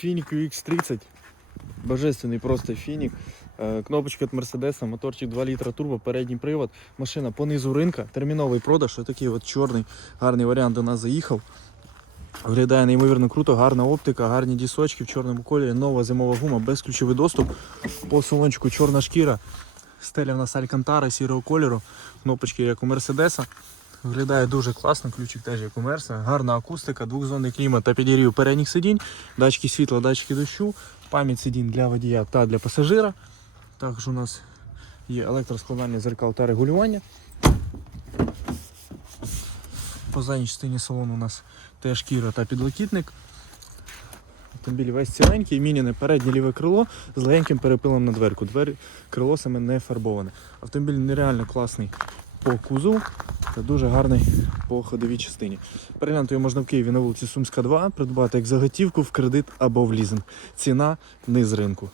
Фінік UX30. Божественний просто фінік. Е, Кнопочка від Мерседеса, моторчик 2 літра турбо, передній привод. Машина по низу ринка, терміновий продаж. Отакий от чорний гарний варіант до нас заїхав. Виглядає неймовірно круто, гарна оптика, гарні дісочки в чорному кольорі, нова зимова гума, безключовий доступ. По салончику чорна шкіра, стеля в нас алькантара сірого кольору, кнопочки як у Мерседеса. Виглядає дуже класно, ключик теж як у Мерса. Гарна акустика, двохзонний клімат та підігрів передніх сидінь, датчики світла, датчики дощу, пам'ять сидінь для водія та для пасажира. Також у нас є електроскладання зеркал та регулювання. По задній частині салону у нас теж шкіра та підлокітник. Автомобіль весь ціленький, міняне переднє ліве крило з легеньким перепилом на дверку. Двері крило саме не фарбоване. Автомобіль нереально класний по кузову та дуже гарний по ходовій частині. Переглянути його можна в Києві на вулиці Сумська, 2, придбати як заготівку в кредит або в лізинг. Ціна низ ринку.